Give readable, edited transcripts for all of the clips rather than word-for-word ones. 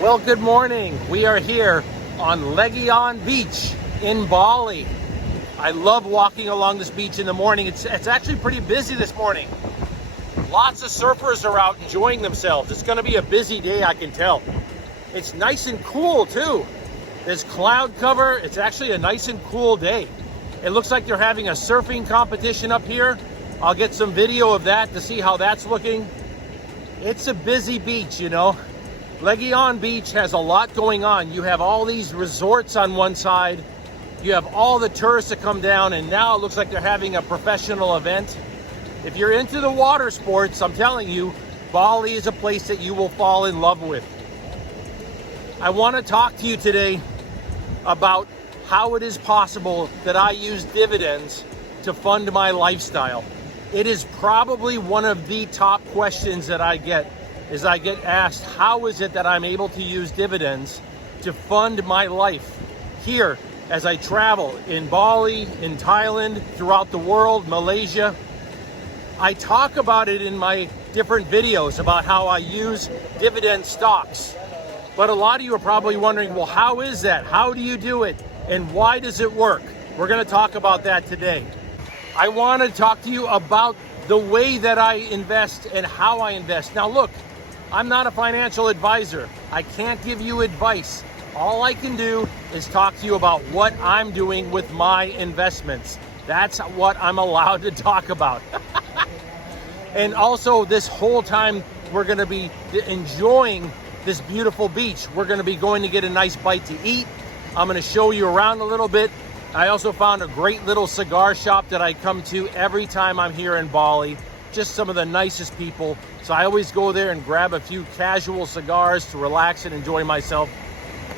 Well, good morning. We are here on LaVoie Beach in Bali. I love walking along this beach in the morning. It's actually pretty busy this morning. Lots of surfers are out enjoying themselves. It's going to be a busy day, I can tell. It's nice and cool too. There's cloud cover. It's actually a nice and cool day. It looks like they're having a surfing competition up here. I'll get some video of that to see how that's looking. It's a busy beach, you know. LaVoie Beach has a lot going on. You have all these resorts on one side. You have all the tourists that come down, and now it looks like they're having a professional event. If you're into the water sports, I'm telling you, Bali is a place that you will fall in love with. I want to talk to you today about how it is possible that I use dividends to fund my lifestyle. It is probably one of the top questions that I get asked, how is it that I'm able to use dividends to fund my life here as I travel in Bali, in Thailand, throughout the world, Malaysia. I talk about it in my different videos about how I use dividend stocks. But a lot of you are probably wondering, well, how is that? How do you do it? And why does it work? We're going to talk about that today. I want to talk to you about the way that I invest and how I invest. Now look, I'm not a financial advisor. I can't give you advice. All I can do is talk to you about what I'm doing with my investments. That's what I'm allowed to talk about. And also this whole time we're going to be enjoying this beautiful beach. We're going to be going to get a nice bite to eat. I'm going to show you around a little bit. I also found a great little cigar shop that I come to every time I'm here in Bali. Just some of the nicest people. So I always go there and grab a few casual cigars to relax and enjoy myself.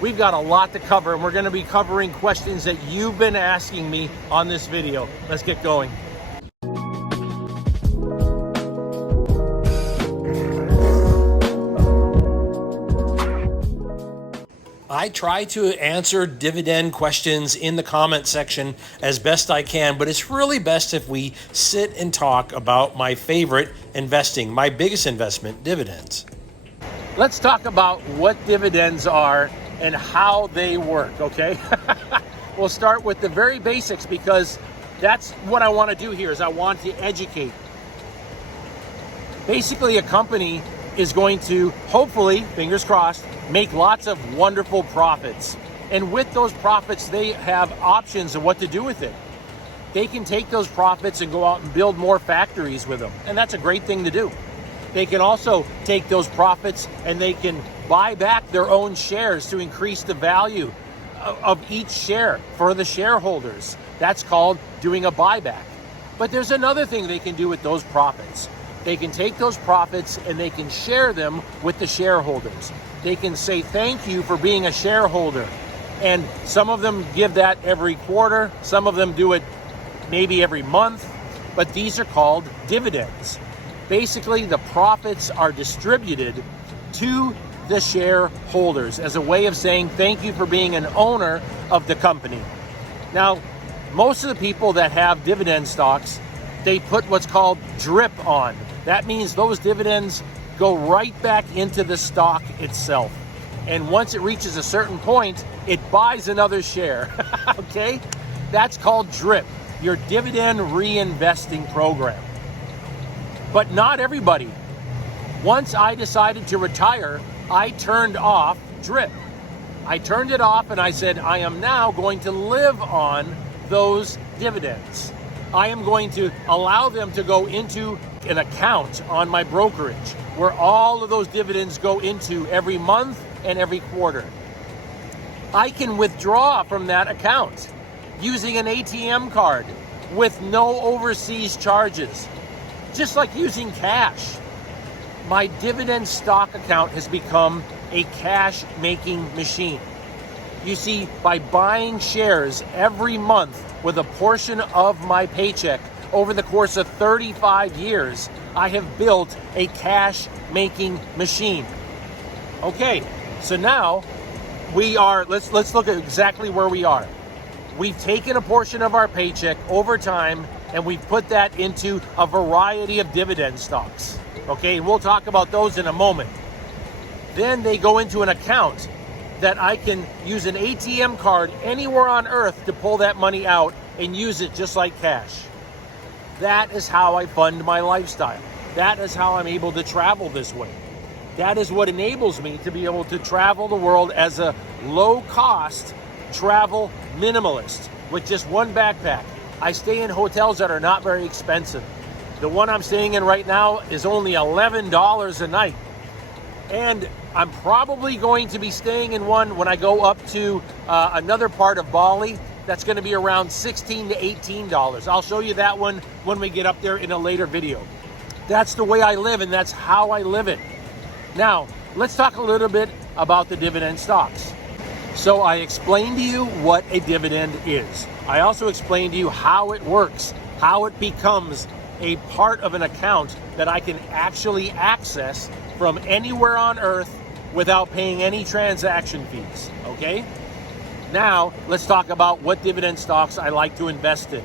We've got a lot to cover, and we're going to be covering questions that you've been asking me on this video. Let's get going. I try to answer dividend questions in the comment section as best I can, but it's really best if we sit and talk about my favorite investing, my biggest investment, dividends. Let's talk about what dividends are and how they work, okay? We'll start with the very basics because that's what I want to do here is I want to educate. Basically, a company is going to, hopefully, fingers crossed, make lots of wonderful profits. And with those profits, they have options of what to do with it. They can take those profits and go out and build more factories with them. And that's a great thing to do. They can also take those profits and they can buy back their own shares to increase the value of each share for the shareholders. That's called doing a buyback. But there's another thing they can do with those profits. They can take those profits and they can share them with the shareholders. They can say thank you for being a shareholder. And some of them give that every quarter. Some of them do it maybe every month. But these are called dividends. Basically, the profits are distributed to the shareholders as a way of saying thank you for being an owner of the company. Now, most of the people that have dividend stocks, they put what's called drip on. That means those dividends go right back into the stock itself. And once it reaches a certain point, it buys another share, okay? That's called drip, your dividend reinvesting program. But not everybody. Once I decided to retire, I turned off drip. I turned it off and I said, I am now going to live on those dividends. I am going to allow them to go into an account on my brokerage where all of those dividends go into every month and every quarter. I can withdraw from that account using an ATM card with no overseas charges, just like using cash. My dividend stock account has become a cash-making machine. You see, by buying shares every month with a portion of my paycheck over the course of 35 years, I have built a cash-making machine. Okay, so now we are, let's look at exactly where we are. We've taken a portion of our paycheck over time and we've put that into a variety of dividend stocks. Okay, we'll talk about those in a moment. Then they go into an account that I can use an ATM card anywhere on earth to pull that money out and use it just like cash. That is how I fund my lifestyle. That is how I'm able to travel this way. That is what enables me to be able to travel the world as a low-cost travel minimalist with just one backpack. I stay in hotels that are not very expensive. The one I'm staying in right now is only $11 a night. And I'm probably going to be staying in one when I go up to another part of Bali that's going to be around $16 to $18. I'll show you that one when we get up there in a later video. That's the way I live, and that's how I live it. Now, let's talk a little bit about the dividend stocks. So I explained to you what a dividend is. I also explained to you how it works, how it becomes a part of an account that I can actually access from anywhere on earth without paying any transaction fees, okay? Now, let's talk about what dividend stocks I like to invest in.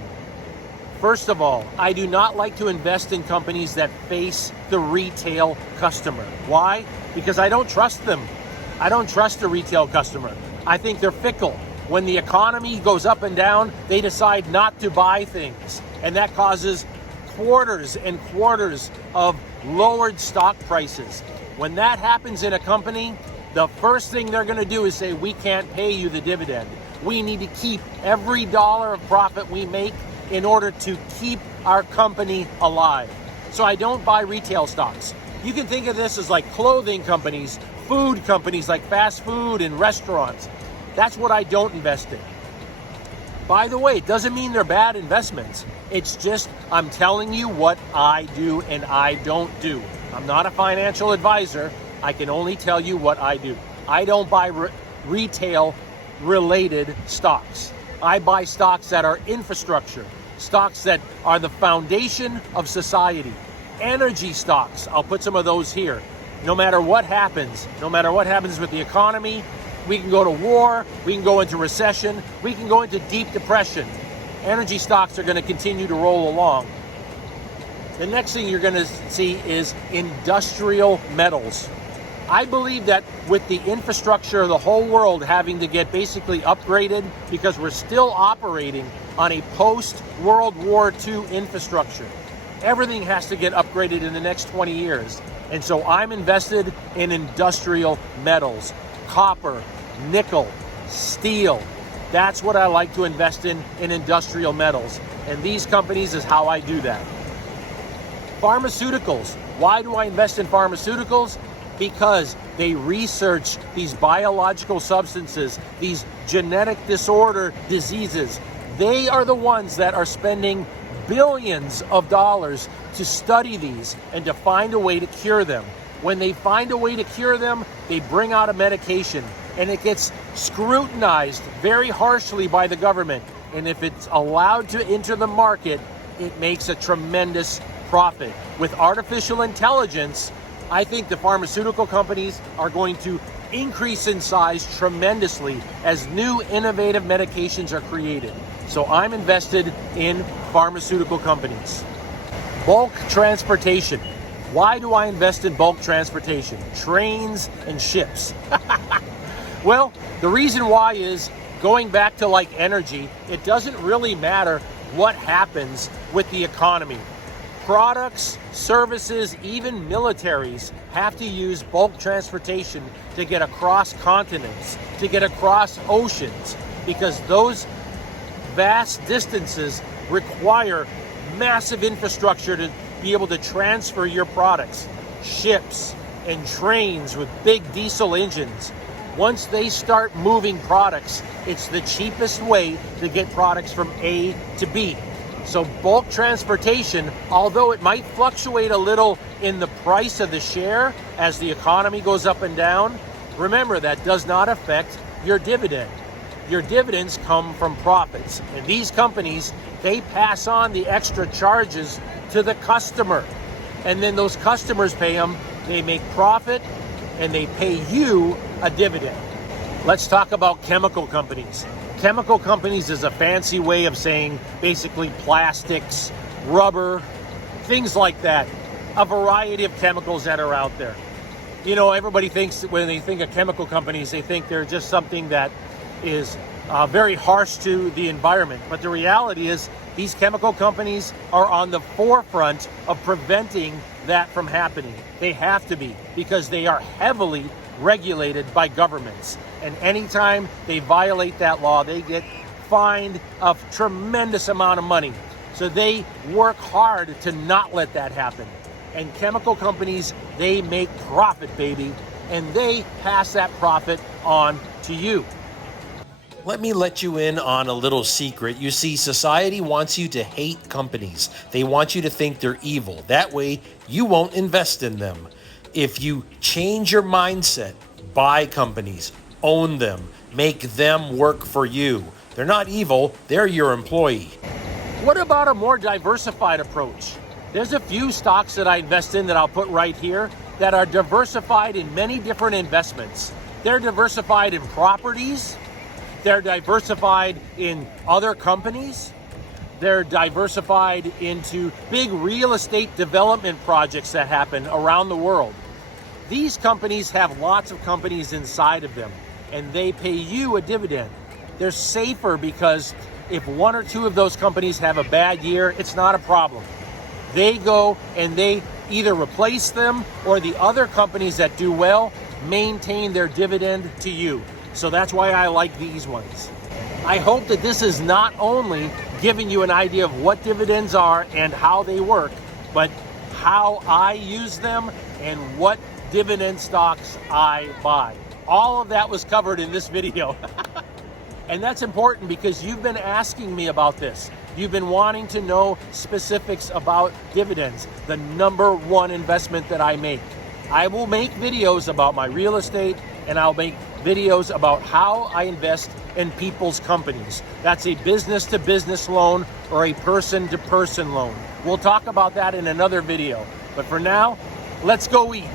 First of all, I do not like to invest in companies that face the retail customer. Why? Because I don't trust them. I don't trust the retail customer. I think they're fickle. When the economy goes up and down, they decide not to buy things. And that causes quarters and quarters of lowered stock prices. When that happens in a company, the first thing they're going to do is say, we can't pay you the dividend. We need to keep every dollar of profit we make in order to keep our company alive. So I don't buy retail stocks. You can think of this as like clothing companies, food companies like fast food and restaurants. That's what I don't invest in. By the way, it doesn't mean they're bad investments. It's just I'm telling you what I do and I don't do. I'm not a financial advisor. I can only tell you what I do. I don't buy retail related stocks. I buy stocks that are infrastructure, stocks that are the foundation of society. Energy stocks, I'll put some of those here. No matter what happens with the economy, we can go to war, we can go into recession, we can go into deep depression. Energy stocks are going to continue to roll along. The next thing you're going to see is industrial metals. I believe that with the infrastructure of the whole world having to get basically upgraded because we're still operating on a post-World War II infrastructure, everything has to get upgraded in the next 20 years. And so I'm invested in industrial metals, copper, nickel, steel. That's what I like to invest in industrial metals. And these companies is how I do that. Pharmaceuticals. Why do I invest in pharmaceuticals? Because they research these biological substances, these genetic disorder diseases. They are the ones that are spending billions of dollars to study these and to find a way to cure them. When they find a way to cure them, they bring out a medication and it gets scrutinized very harshly by the government. And if it's allowed to enter the market, it makes a tremendous profit. With artificial intelligence, I think the pharmaceutical companies are going to increase in size tremendously as new innovative medications are created. So I'm invested in pharmaceutical companies. Bulk transportation. Why do I invest in bulk transportation? Trains and ships. Well, the reason why is, going back to like energy, it doesn't really matter what happens with the economy. Products, services, even militaries have to use bulk transportation to get across continents, to get across oceans, because those vast distances require massive infrastructure to be able to transfer your products. Ships and trains with big diesel engines. Once they start moving products, it's the cheapest way to get products from A to B. So bulk transportation, although it might fluctuate a little in the price of the share as the economy goes up and down, remember that does not affect your dividend. Your dividends come from profits. And these companies, they pass on the extra charges to the customer. And then those customers pay them, they make profit, and they pay you a dividend. Let's talk about chemical companies. Chemical companies is a fancy way of saying basically plastics, rubber, things like that. A variety of chemicals that are out there. You know, everybody thinks when they think of chemical companies, they think they're just something that is very harsh to the environment. But the reality is these chemical companies are on the forefront of preventing that from happening. They have to be, because they are heavily regulated by governments. And anytime they violate that law, they get fined a tremendous amount of money. So they work hard to not let that happen. And chemical companies, they make profit, baby, and they pass that profit on to you. Let me let you in on a little secret. You see, society wants you to hate companies. They want you to think they're evil. That way, you won't invest in them. If you change your mindset, buy companies, own them, make them work for you. They're not evil, they're your employee. What about a more diversified approach? There's a few stocks that I invest in that I'll put right here that are diversified in many different investments. They're diversified in properties. They're diversified in other companies. They're diversified into big real estate development projects that happen around the world. These companies have lots of companies inside of them, and they pay you a dividend. They're safer because if one or two of those companies have a bad year, it's not a problem. They go and they either replace them, or the other companies that do well maintain their dividend to you. So that's why I like these ones. I hope that this is not only giving you an idea of what dividends are and how they work, but how I use them and what dividend stocks I buy. All of that was covered in this video. And that's important because you've been asking me about this. You've been wanting to know specifics about dividends, the number one investment that I make. I will make videos about my real estate, and I'll make videos about how I invest in people's companies. That's a business-to-business loan or a person-to-person loan. We'll talk about that in another video. But for now, let's go eat.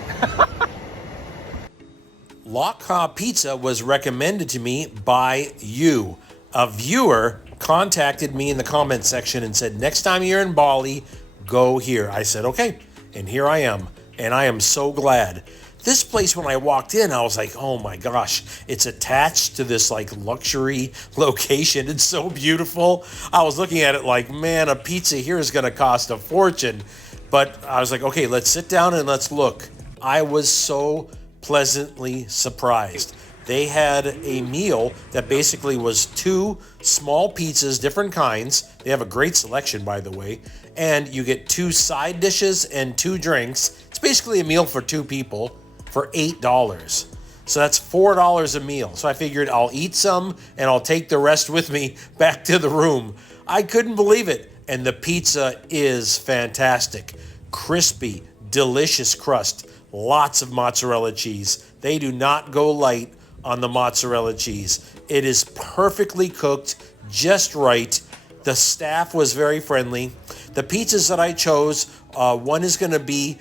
Aloha Pizza was recommended to me by you. A viewer contacted me in the comment section and said, next time you're in Bali, go here. I said, okay. And here I am. And I am so glad. This place, when I walked in, I was like, oh my gosh, it's attached to this like luxury location. It's so beautiful. I was looking at it like, man, a pizza here is going to cost a fortune. But I was like, okay, let's sit down and let's look. I was so pleasantly surprised. They had a meal that basically was 2 small pizzas, different kinds. They have a great selection, by the way. And you get 2 side dishes and 2 drinks. It's basically a meal for 2 people for $8. So that's $4 a meal. So I figured I'll eat some and I'll take the rest with me back to the room. I couldn't believe it. And the pizza is fantastic. Crispy, delicious crust. Lots of mozzarella cheese. They do not go light on the mozzarella cheese. It is perfectly cooked, just right. The staff was very friendly. The pizzas that I chose, one is going to be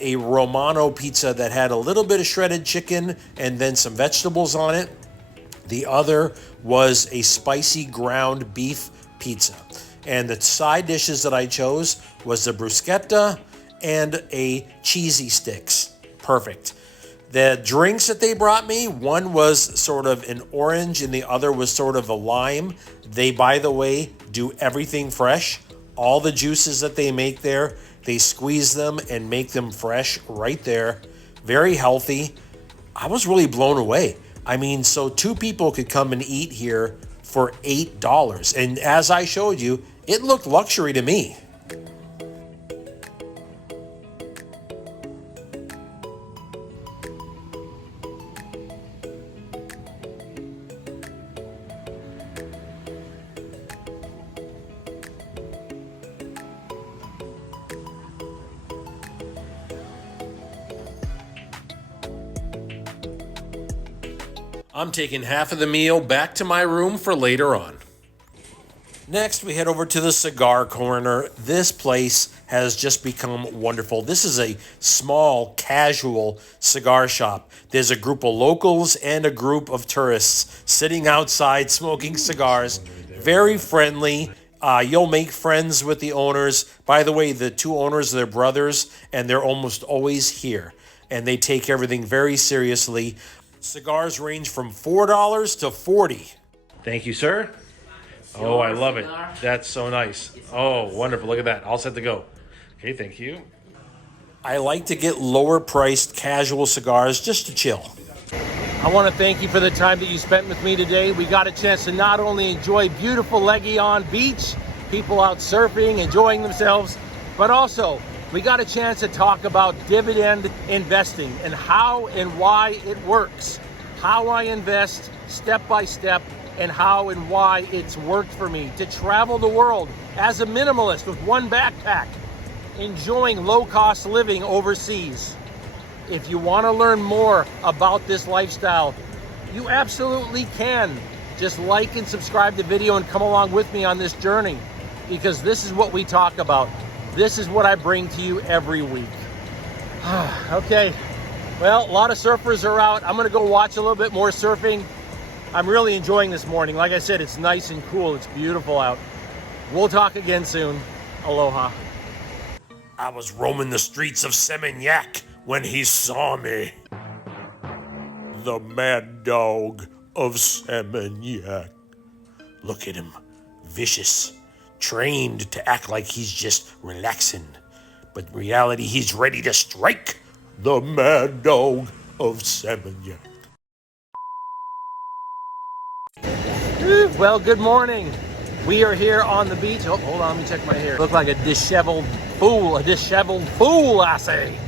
a Romano pizza that had a little bit of shredded chicken and then some vegetables on it. The other was a spicy ground beef pizza. And the side dishes that I chose was the bruschetta and a cheesy sticks. Perfect. The drinks that they brought me, one was sort of an orange and the other was sort of a lime. They, by the way, do everything fresh. All the juices that they make there, they squeeze them and make them fresh right there. Very healthy. I was really blown away. I mean, so 2 people could come and eat here for $8. And as I showed you, it looked luxury to me. I'm taking half of the meal back to my room for later on. Next, we head over to the cigar corner. This place has just become wonderful. This is a small, casual cigar shop. There's a group of locals and a group of tourists sitting outside smoking cigars. Very friendly. You'll make friends with the owners. By the way, the 2 owners, they're brothers, and they're almost always here. and they take everything very seriously. Cigars range from $4 to $40. Thank you, sir. Oh, I love it. That's so nice. Oh, wonderful. Look at that. All set to go. Okay, thank you. I like to get lower priced casual cigars just to chill. I want to thank you for the time that you spent with me today. We got a chance to not only enjoy beautiful Legion Beach, people out surfing, enjoying themselves, but also we got a chance to talk about dividend investing and how and why it works, how I invest step by step, and how and why it's worked for me to travel the world as a minimalist with one backpack, enjoying low-cost living overseas. If you want to learn more about this lifestyle, you absolutely can. Just like and subscribe to the video and come along with me on this journey, because this is what we talk about. This is what I bring to you every week. Okay, well, a lot of surfers are out. I'm gonna go watch a little bit more surfing. I'm really enjoying this morning. Like I said, it's nice and cool. It's beautiful out. We'll talk again soon. Aloha. I was roaming the streets of Seminyak when he saw me. The mad dog of Seminyak. Look at him, vicious, trained to act like he's just relaxing. But in reality, he's ready to strike. The mad dog of Seminyak. Well, good morning. We are here on the beach. Oh, hold on, let me check my hair. Look like a disheveled fool, I say.